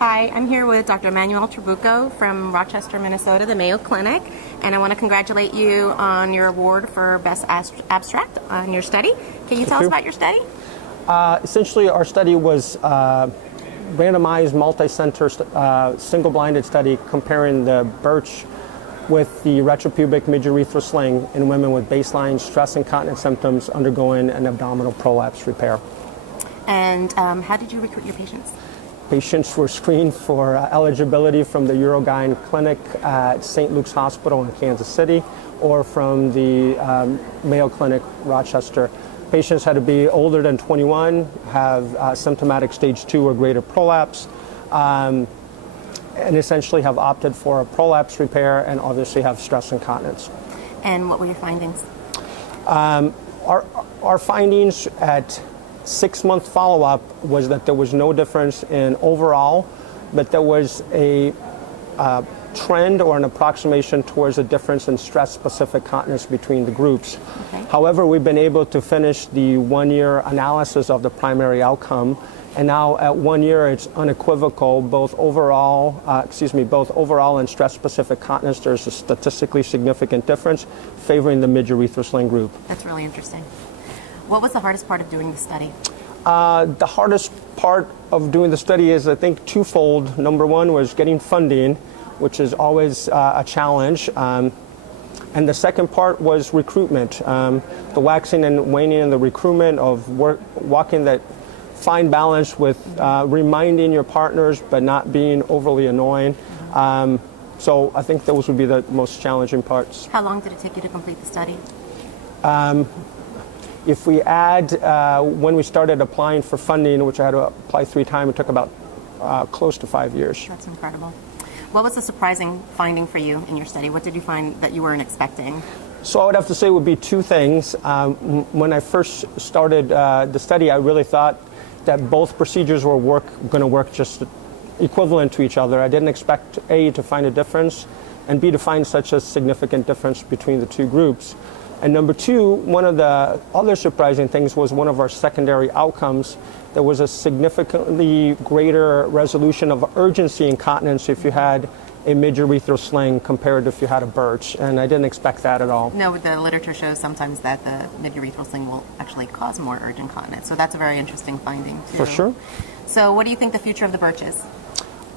Hi, I'm here with Dr. Emanuel Trabuco from Rochester, Minnesota, the Mayo Clinic, and I want to congratulate you on your award for Best Abstract on your study. Can you tell us about your study? Essentially, our study was randomized, multi-center, single-blinded study comparing the birch with the retropubic midurethral sling in women with baseline stress incontinence symptoms undergoing an abdominal prolapse repair. And how did you recruit your patients? Patients were screened for eligibility from the Urogyn Clinic at St. Luke's Hospital in Kansas City or from the Mayo Clinic, Rochester. Patients had to be older than 21, have symptomatic stage 2 or greater prolapse, and essentially have opted for a prolapse repair and obviously have stress incontinence. And what were your findings? Our findings at 6-month follow-up was that there was no difference in overall, but there was a trend or an approximation towards a difference in stress-specific continence between the groups. Okay. However, we've been able to finish the 1-year analysis of the primary outcome, and now at 1 year it's unequivocal, both overall and stress-specific continence. There's a statistically significant difference favoring the midurethral sling group. That's really interesting. What was the hardest part of doing the study? The hardest part of doing the study is, I think, twofold. Number one was getting funding, which is always a challenge. And the second part was recruitment. The waxing and waning in the recruitment of walking that fine balance with reminding your partners but not being overly annoying. So I think those would be the most challenging parts. How long did it take you to complete the study? If we add when we started applying for funding, which I had to apply 3 times, it took about close to 5 years. That's incredible. What was the surprising finding for you in your study? What did you find that you weren't expecting? So I would have to say it would be 2 things. When I first started the study, I really thought that both procedures were going to work just equivalent to each other. I didn't expect A, to find a difference, and B, to find such a significant difference between the 2 groups. And number 2, one of the other surprising things was one of our secondary outcomes. There was a significantly greater resolution of urgency incontinence if you had a midurethral sling compared to if you had a birch, and I didn't expect that at all. No, the literature shows sometimes that the midurethral sling will actually cause more urgent incontinence, so that's a very interesting finding too. For sure. So what do you think the future of the birch is?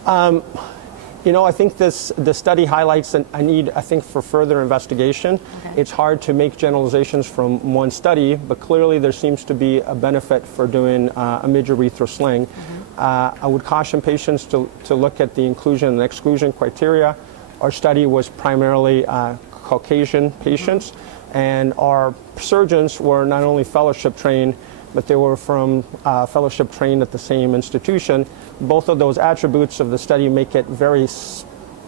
I think the study highlights a need, I think, for further investigation. Okay. It's hard to make generalizations from one study, but clearly there seems to be a benefit for doing a midurethral sling. Mm-hmm. I would caution patients to look at the inclusion and exclusion criteria. Our study was primarily Caucasian patients, mm-hmm. and our surgeons were not only fellowship trained, but they were from fellowship trained at the same institution. Both of those attributes of the study make it very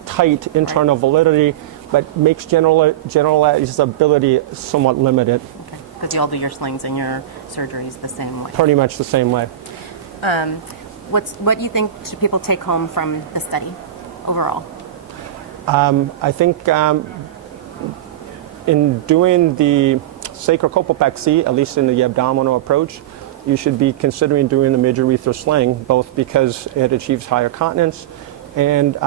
tight internal validity, but makes generalizability somewhat limited. Okay, because you all do your slings and your surgeries the same way. Pretty much the same way. What do you think should people take home from the study overall? I think in doing the sacrocolpopexy, at least in the abdominal approach, you should be considering doing the midurethral sling, both because it achieves higher continence and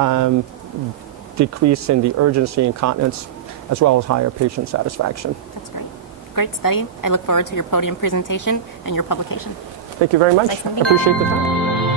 decrease in the urgency incontinence, as well as higher patient satisfaction. That's great. Great study. I look forward to your podium presentation and your publication. Thank you very much. Nice I appreciate the time.